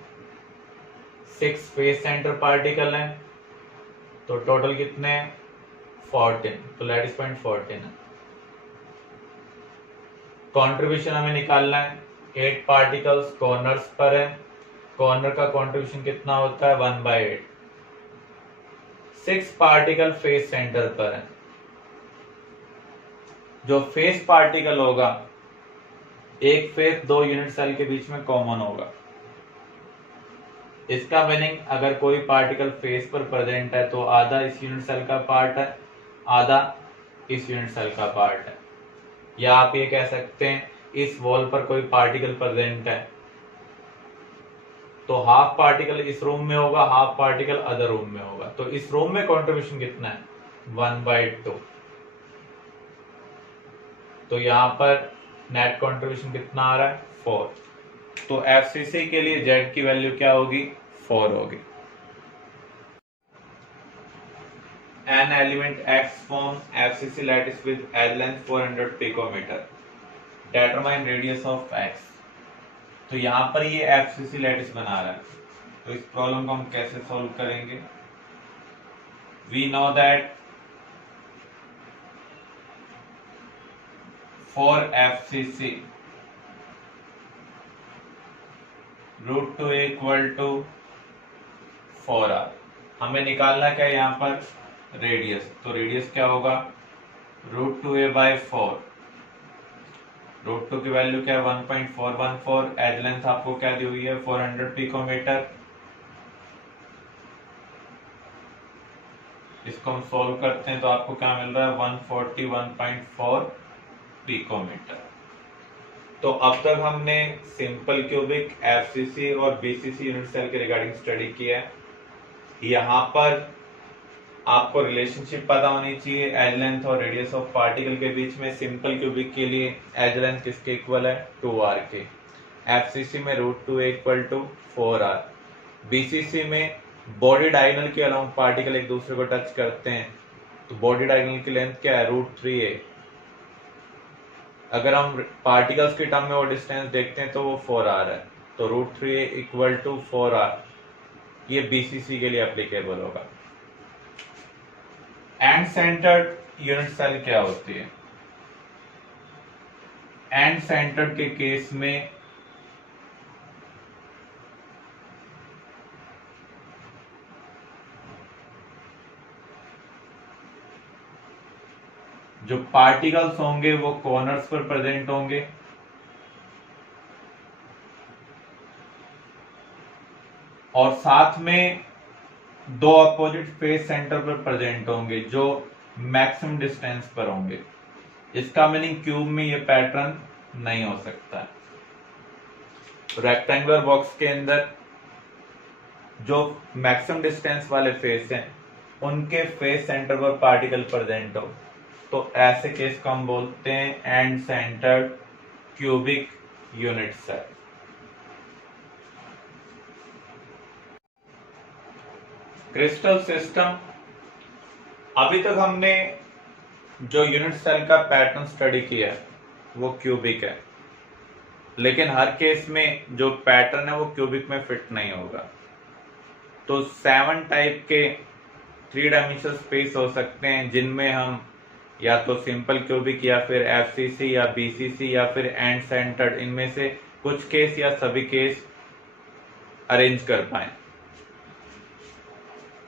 6 फेस सेंटर पार्टिकल हैं, तो टोटल कितने हैं 14, तो लैटिस पॉइंट 14 है। कंट्रीब्यूशन हमें निकालना है, 8 पार्टिकल्स कॉर्नर्स पर है, कॉर्नर का कंट्रीब्यूशन कितना होता है 1/8। 6 पार्टिकल फेस सेंटर पर है, जो फेस पार्टिकल होगा एक फेस 2 यूनिट सेल के बीच में कॉमन होगा। इसका मीनिंग अगर कोई पार्टिकल फेस पर प्रेजेंट है तो आधा इस यूनिट सेल का पार्ट है, आधा इस यूनिट सेल का पार्ट है। या आप ये कह सकते हैं इस वॉल पर कोई पार्टिकल प्रेजेंट है तो हाफ पार्टिकल इस रूम में होगा, हाफ पार्टिकल अदर रूम में होगा। तो इस रूम में कंट्रीब्यूशन कितना है 1/2। तो यहां पर नेट कंट्रीब्यूशन कितना आ रहा है 4। तो एफसीसी के लिए जेड की वैल्यू क्या होगी 4 होगी। An element X form FCC lattice with edge length 400 picometer. Determine radius of X. तो यहाँ पर ये FCC लैटिस बना रहा है, तो इस प्रॉब्लम को हम कैसे सॉल्व करेंगे। We know that for FCC √2 equal to 4r। हमें निकालना क्या है यहाँ पर रेडियस, तो रेडियस क्या होगा √2a/4। √2 की वैल्यू क्या है 1.414। एज लेंथ आपको क्या दी हुई है 400 पिकोमीटर। इसको हम सॉल्व करते हैं तो आपको क्या मिल रहा है 141.4 पिकोमीटर। तो अब तक हमने सिंपल क्यूबिक, एफसीसी और बीसीसी यूनिट सेल के रिगार्डिंग स्टडी किया है। यहाँ पर आपको रिलेशनशिप पता होनी चाहिए एज लेंथ और रेडियस ऑफ पार्टिकल के बीच में। सिंपल क्यूबिक के लिए एज लेंथ किसके इक्वल है 2r के, एफसीसी में √2 इक्वल टू 4r, बीसीसी में बॉडी डायगोनल के अलोंग पार्टिकल एक दूसरे को टच करते हैं तो बॉडी डायगोनल की लेंथ क्या है √3a। अगर हम पार्टिकल्स के टर्म में वो डिस्टेंस देखते हैं तो वो 4r है, तो √3a इक्वल टू 4r ये बीसीसी के लिए एप्लीकेबल होगा। एंड सेंटर्ड यूनिट सेल क्या होती है, एंड सेंटर्ड के केस में जो पार्टिकल्स होंगे वो कॉर्नर्स पर प्रेजेंट होंगे और साथ में 2 अपोजिट फेस सेंटर पर प्रेजेंट होंगे जो मैक्सिमम डिस्टेंस पर होंगे। इसका मीनिंग क्यूब में ये पैटर्न नहीं हो सकता। रेक्टेंगुलर बॉक्स के अंदर जो मैक्सिमम डिस्टेंस वाले फेस हैं उनके फेस सेंटर पर पार्टिकल प्रेजेंट हो तो ऐसे केस को हम बोलते हैं end centred cubic unit cell. Crystal system, अभी तक हमने जो यूनिट सेल का पैटर्न स्टडी किया वो क्यूबिक है, लेकिन हर केस में जो पैटर्न है वो क्यूबिक में फिट नहीं होगा। तो 7 टाइप के 3 डायमेंशनल स्पेस हो सकते हैं जिनमें हम या तो सिंपल क्यूबिक या फिर एफसीसी या बीसीसी या फिर एंड सेंटर्ड, इनमें से कुछ केस या सभी केस अरेंज कर पाए।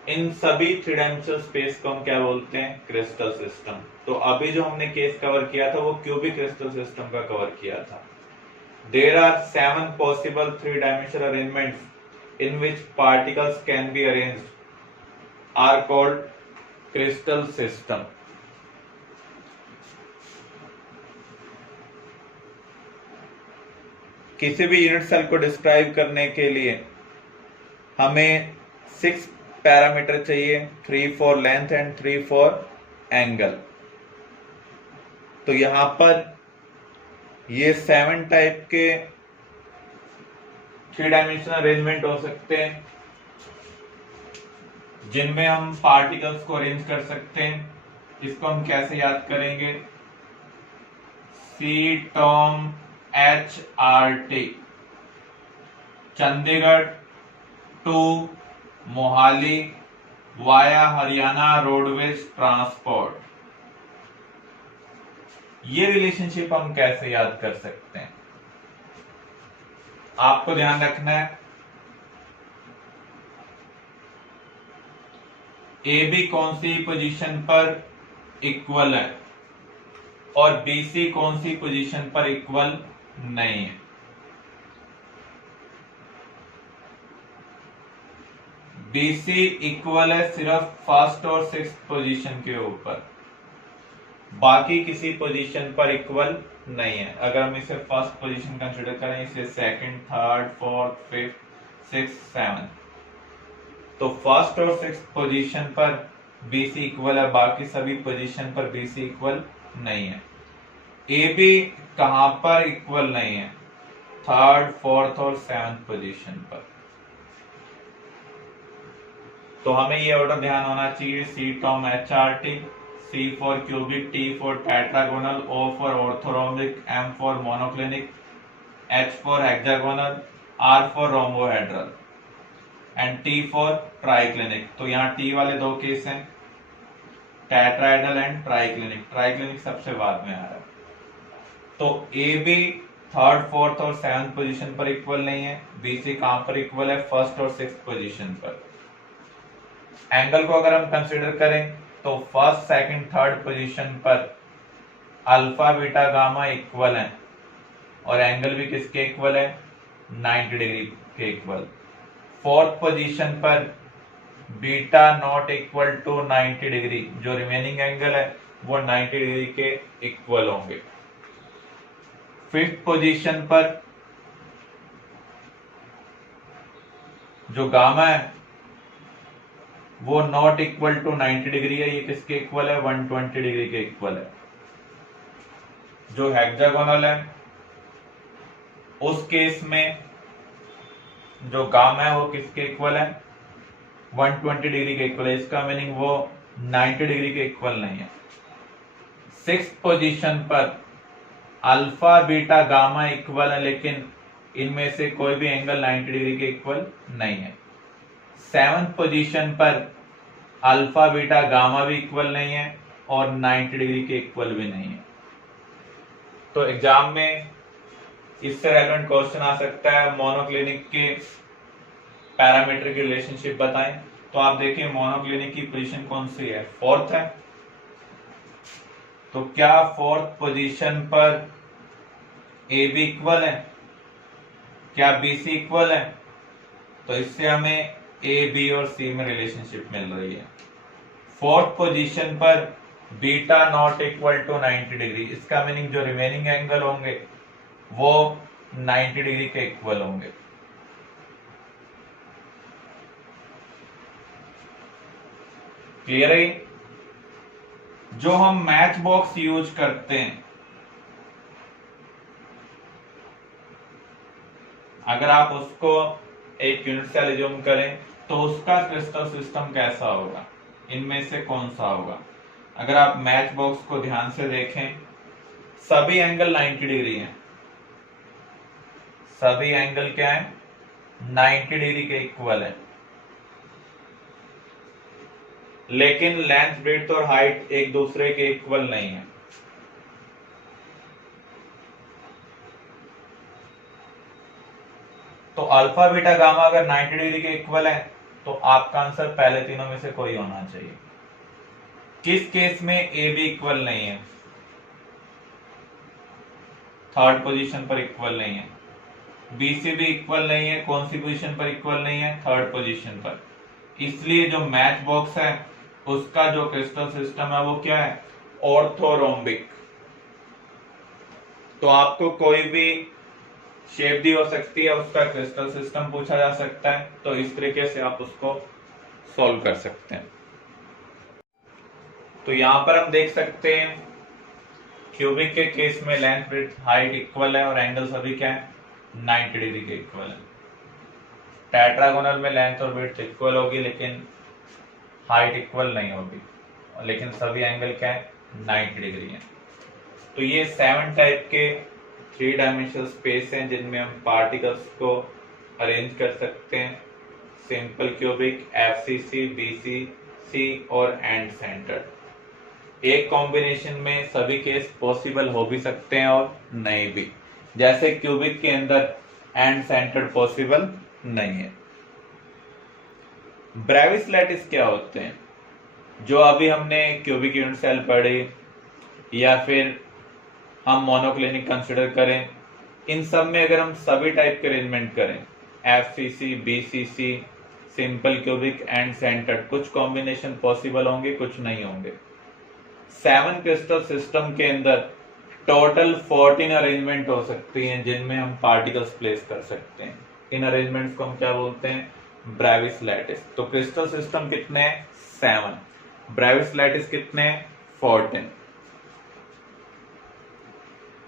इन सभी 3 डायमेंशनल स्पेस को हम क्या बोलते हैं क्रिस्टल सिस्टम। तो अभी जो हमने केस कवर किया था वो क्यूबिक क्रिस्टल सिस्टम का कवर किया था। There are 7 possible 3 dimensional arrangements in which particles can be arranged are called crystal system. किसी भी यूनिट सेल को डिस्क्राइब करने के लिए हमें 6 पैरामीटर चाहिए, 3 for length and 3 for angle. तो यहां पर ये 7 टाइप के 3 डायमेंशनल अरेंजमेंट हो सकते हैं जिनमें हम पार्टिकल्स को अरेंज कर सकते हैं। इसको हम कैसे याद करेंगे? CTOM-HRT, Chandigarh to Mohali via Haryana roadways transport. ये रिलेशनशिप हम कैसे याद कर सकते हैं? आपको ध्यान रखना है ए बी कौन सी पोजीशन पर इक्वल है और बी सी कौन सी पोजीशन पर इक्वल नहीं है। बी सी इक्वल है सिर्फ फर्स्ट और सिक्स्थ पोजीशन के ऊपर, बाकी किसी पोजीशन पर इक्वल नहीं है। अगर हम इसे फर्स्ट पोजीशन कंसिडर करें, इसे second, third, fourth, fifth, sixth, seventh, तो फर्स्ट और सिक्स्थ पोजीशन पर BC इक्वल है, बाकी सभी पोजीशन पर BC इक्वल नहीं है। AB कहां पर इक्वल नहीं है? थर्ड, फोर्थ और सेवंथ पोजीशन पर। तो हमें ये ऑर्डर ध्यान होना चाहिए, CTOM-HRT, C for cubic, T for tetragonal, O for orthorhombic, M for monoclinic, H for hexagonal, R for rhombohedral and T for triclinic. तो यहाँ T वाले दो केस हैं, टेट्राहेड्रल एंड ट्राइक्लिनिक। ट्राइक्लिनिक सबसे बाद में आ रहा है। तो AB थर्ड, फोर्थ और सेवंथ पोजीशन पर इक्वल नहीं है। BC कहां पर इक्वल है? फर्स्ट और सिक्स्थ पोजीशन पर। एंगल को अगर हम कंसीडर करें तो फर्स्ट, सेकंड, थर्ड पोजीशन पर अल्फा, बीटा, गामा इक्वल है और एंगल भी किसके इक्वल है? 90 डिग्री के इक्वल। फोर्थ पोजीशन पर beta not equal to 90 degree, जो रिमेनिंग एंगल है वो 90 डिग्री के इक्वल होंगे। फिफ्थ पोजीशन पर जो गामा है वो नॉट इक्वल टू 90 डिग्री है, ये किसके इक्वल है? 120 डिग्री के इक्वल है। जो हेक्सागोनल है उस केस में जो गामा है वो किसके इक्वल है? 120 डिग्री के इक्वल है। इसका मीनिंग वो 90 डिग्री के इक्वल नहीं है। सिक्स्थ पोजीशन पर अल्फा, बीटा, गामा इक्वल है, लेकिन इनमें से कोई भी एंगल 90 डिग्री के इक्वल नहीं है। सेवंथ पोजीशन पर अल्फा, बीटा, गामा भी इक्वल नहीं है और 90 डिग्री के इक्वल भी नहीं है। तो एग्जाम में इससे रेलेवेंट क्वेश्चन आ सकता है, मोनोक्लिनिक के पैरामीटर की रिलेशनशिप बताएं। तो आप देखिए मोनोक्लिनिक की पोजीशन कौन सी है? फोर्थ है। तो क्या फोर्थ पोजीशन पर AB इक्वल है? क्या BC इक्वल है? तो इससे हमें A, B और C में रिलेशनशिप मिल रही है। फोर्थ पोजीशन पर beta not equal to 90 degree, इसका मीनिंग जो रिमेनिंग एंगल होंगे वो 90 डिग्री के इक्वल होंगे। क्लियर है? जो हम मैच बॉक्स यूज करते हैं, अगर आप उसको एक यूनिट सेल एज्यूम करें तो उसका क्रिस्टल सिस्टम कैसा होगा? इनमें से कौन सा होगा? अगर आप मैच बॉक्स को ध्यान से देखें, सभी एंगल 90 डिग्री हैं। सभी एंगल क्या है? 90 डिग्री के इक्वल है, लेकिन लेंथ, ब्रेड्थ और हाइट एक दूसरे के इक्वल नहीं है। तो अल्फा, बीटा, गामा अगर 90 डिग्री के इक्वल है तो आपका आंसर पहले तीनों में से कोई होना चाहिए। किस केस में AB इक्वल नहीं है? थर्ड पोजीशन पर इक्वल नहीं है। BC भी इक्वल नहीं है, कौन सी पोजीशन पर इक्वल नहीं है? थर्ड पोजीशन पर। इसलिए जो मैच बॉक्स है उसका जो क्रिस्टल सिस्टम है वो क्या है? ऑर्थोरोम्बिक। तो आपको कोई भी शेप दी हो सकती है, उसका क्रिस्टल सिस्टम पूछा जा सकता है, तो इस तरीके से आप उसको सॉल्व कर सकते हैं। तो यहां पर हम देख सकते हैं क्यूबिक के केस में लेंथ, ब्रेड्थ, हाइट इक्वल है और एंगल सभी क्या है? 90 डिग्री के इक्वल है। टेट्रागोनल में लेंथ और विड्थ इक्वल होगी लेकिन हाइट इक्वल नहीं होगी, लेकिन सभी एंगल क्या है 90 डिग्री है। तो ये 7 टाइप के 3 डायमेंशनल स्पेस हैं जिनमें हम पार्टिकल्स को अरेंज कर सकते हैं, सिंपल क्यूबिक, एफसीसी, बीसीसी और एंड सेंटर्ड। एक कॉम्बिनेशन में सभी केस पॉसिबल हो भी सकते हैं और नहीं भी, जैसे क्यूबिक के अंदर एंड सेंटर्ड पॉसिबल नहीं है। ब्रेविस लैटिस क्या होते हैं? जो अभी हमने क्यूबिक यूनिट सेल पढ़े या फिर हम मोनोक्लिनिक कंसिडर करें, इन सब में अगर हम सभी टाइप के अरेंजमेंट करें, FCC, BCC, simple cubic and centred, कुछ कॉम्बिनेशन पॉसिबल होंगे, कुछ नहीं होंगे। 7 क्रिस्टल सिस्टम के अंदर टोटल 14 अरेंजमेंट हो सकती हैं जिनमें हम पार्टिकल्स प्लेस कर सकते हैं। इन अरेंजमेंट्स को हम क्या बोलते हैं? Brevis lattice. तो क्रिस्टल सिस्टम कितने हैं? 7। ब्रेविस लैटिस कितने हैं? 14।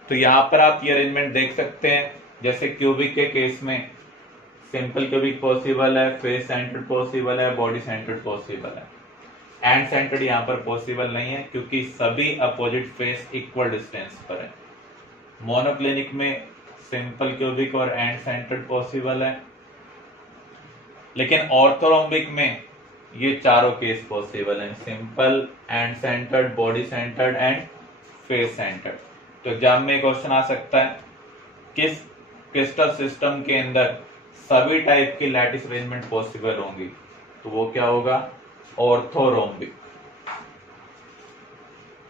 तो यहां पर आप ये अरेंजमेंट देख सकते हैं, जैसे क्यूबिक के केस में सिंपल क्यूबिक पॉसिबल है, फेस सेंटर्ड पॉसिबल है, बॉडी सेंटर्ड पॉसिबल है। एंड सेंटर्ड यहां पर पॉसिबल नहीं है क्योंकि सभी अपोजिट फेस इक्वल डिस्टेंस पर है। मोनोक्लिनिक में सिंपल क्यूबिक और एंड सेंटर्ड पॉसिबल है, लेकिन ऑर्थोरोम्बिक में ये चारों केस पॉसिबल हैं, simple, and centred, body centred and face centred. तो एग्जाम में क्वेश्चन आ सकता है किस क्रिस्टल सिस्टम के अंदर सभी टाइप की लैटिस अरेंजमेंट पॉसिबल होंगी, तो वो क्या होगा? ऑर्थोरोम्बिक।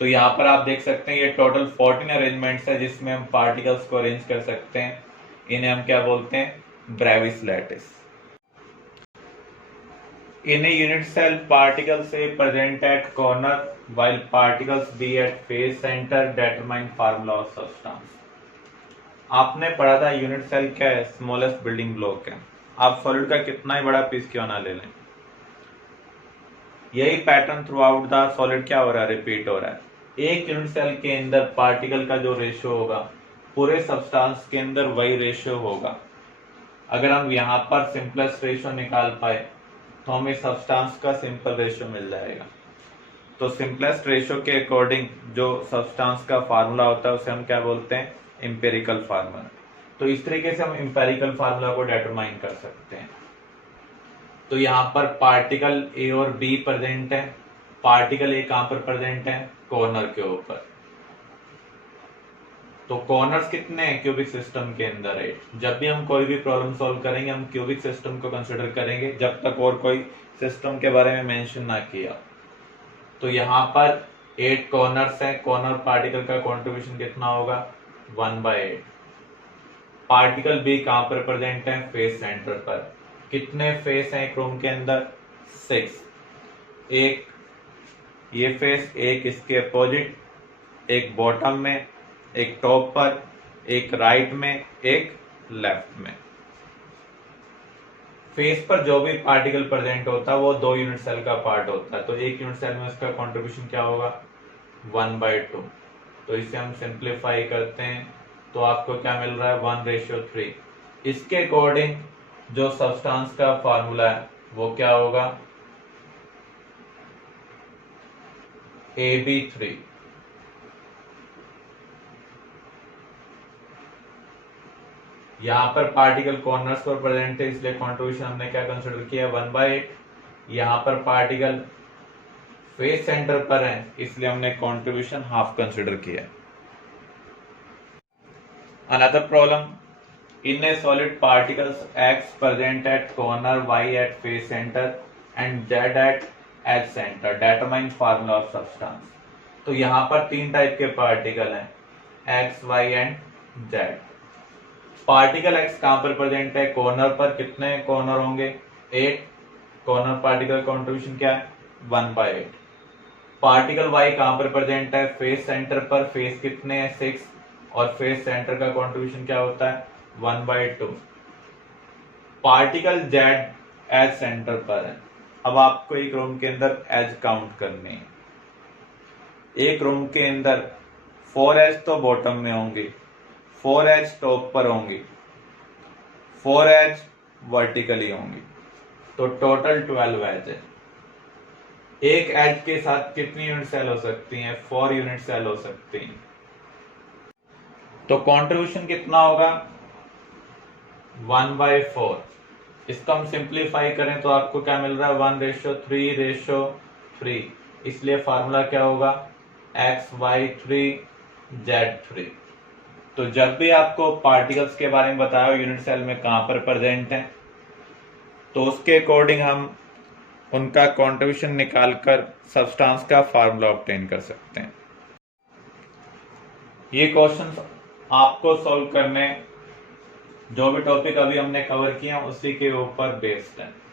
तो यहां पर आप देख सकते हैं ये टोटल 14 अरेंजमेंट्स है जिसमें हम पार्टिकल्स को अरेंज कर सकते हैं। इन्हें हम क्या बोलते हैं? Brevis lattice. In a unit cell, particles A present at corner while particles B at face center determine formula of substance. आपने पढ़ा था यूनिट सेल क्या है? स्मॉलेस्ट बिल्डिंग ब्लॉक है। आप सॉलिड का कितना ही बड़ा पीस क्यों ना ले लें, यही pattern through out the solid क्या हो रहा है? रिपीट हो रहा है। एक यूनिट सेल के अंदर पार्टिकल का जो रेशियो होगा पूरे सब्सटेंस के अंदर वही रेशियो होगा। अगर हम यहाँ पर सिंपलेस्ट रेशियो निकाल पाए तो हमें सब्सटेंस का सिंपल रेशियो मिल जाएगा। तो सिंपलेस्ट रेशियो के अकॉर्डिंग जो सब्सटेंस का फार्मूला होता है उसे हम क्या बोलते हैं? Empirical formula. तो इस तरीके से हम एम्पिरिकल फार्मूला को डिटरमाइन कर सकते हैं। तो यहाँ पर पार्टिकल ए और बी प्रेजेंट है। पार्टिकल ए कहां पर प्रेजेंट है? कॉर्नर के ऊपर। तो कॉर्नर्स कितने हैं क्यूबिक सिस्टम के अंदर? 8। जब भी हम कोई भी प्रॉब्लम सॉल्व करेंगे हम क्यूबिक सिस्टम को कंसिडर करेंगे जब तक और कोई सिस्टम के बारे में मेंशन ना किया। तो यहाँ पर 8 कॉर्नर्स हैं। कॉर्नर पार्टिकल का कंट्रीब्यूशन कितना होगा? 1/8। पार्टिकल बी कहां पर प्रेजेंट है? फेस सेंटर पर। कितने फेस हैं एक रूम के अंदर? 6। एक ये फेस, एक इसके अपोजिट, एक बॉटम में, एक टॉप पर, एक राइट में, एक लेफ्ट में। फेस पर जो भी पार्टिकल प्रेजेंट होता है वो 2 यूनिट सेल का पार्ट होता है। तो एक यूनिट सेल में उसका कंट्रीब्यूशन क्या होगा? 1/2। तो इसे हम सिंप्लीफाई करते हैं तो आपको क्या मिल रहा है? 1:3। इसके अकॉर्डिंग जो सब्सटेंस का फार्मूला है वो क्या होगा? AB3। यहाँ पर पार्टिकल कॉर्नर्स पर प्रेजेंट है इसलिए कंट्रीब्यूशन हमने क्या कंसिडर किया? 1/8। यहाँ पर पार्टिकल फेस सेंटर पर है इसलिए हमने कंट्रीब्यूशन हाफ कंसिडर किया। Another problem, in A solid particles X present at corner, Y at face center and Z at edge center determine formula of substance। तो यहाँ पर 3 टाइप के पार्टिकल हैं, X, Y and Z। Particle X कहां पर प्रेजेंट है? कॉर्नर पर। कितने कॉर्नर होंगे? 8। कॉर्नर पार्टिकल कंट्रीब्यूशन क्या है? 1/8। पार्टिकल Y कहां पर प्रेजेंट है? फेस सेंटर पर। फेस कितने हैं? 6। और फेस सेंटर का कंट्रीब्यूशन क्या होता है? 1/2। पार्टिकल Z एज सेंटर पर है। अब आपको एक रूम के अंदर एज काउंट करनी है। एक रूम के अंदर 4 एज तो बॉटम में होंगे, 4 एज टॉप पर होंगी, 4 एज वर्टिकली होंगी। तो टोटल 12 एज है। एक एज के साथ कितनी यूनिट सेल हो सकती हैं? 4 यूनिट सेल हो सकती हैं। तो कंट्रीब्यूशन कितना होगा? 1/4। इसको हम सिंप्लीफाई करें तो आपको क्या मिल रहा है? 1:3:3। इसलिए फार्मूला क्या होगा? XY3Z3। तो जब भी आपको पार्टिकल्स के बारे में बताया हो यूनिट सेल में कहां पर प्रेजेंट है, तो उसके अकॉर्डिंग हम उनका कंट्रीब्यूशन निकालकर सब्सटेंस का फार्मूला ऑब्टेन कर सकते हैं। ये क्वेश्चंस आपको सॉल्व करने, जो भी टॉपिक अभी हमने कवर किया उसी के ऊपर बेस्ड है।